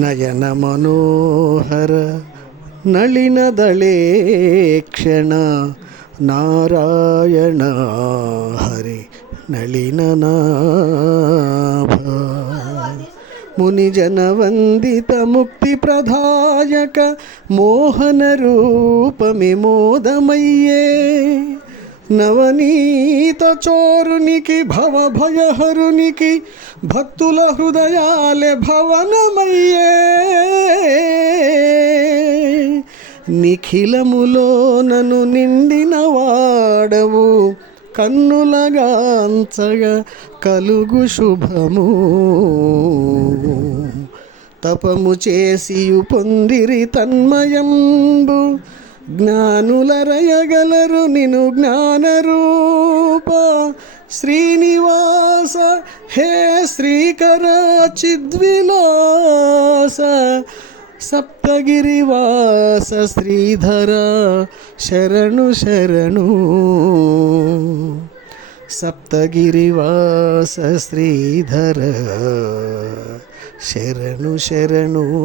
ನಯನ ಮನೋಹರ ನಳಿನದಳೇ ಕ್ಷಣ ನಾರಾಯಣ ಹರಿ ನಳಿನನಾಭ ಮುನಿಜನವಂದಿತ ಮುಕ್ತಿಪ್ರದಾಯಕ మోహన రూపమి మోదమయ్యే నవనీత చోరునికి భవ భయహరునికి భక్తుల హృదయాలే భవనమయ్యే. నిఖిలములో నన్ను నిండిన వాడవు కన్నులగాంచగా కలుగు శుభము. తపము చేసి పొందిరి తన్మయంబు జ్ఞానులరయగలరు నిను జ్ఞానరూప. శ్రీనివాస హే శ్రీకర చిద్విలాస. సప్తగిరివాస శ్రీధర శరణు శరణు. సప్తగిరివాస శ్రీధర శరణు శరణు.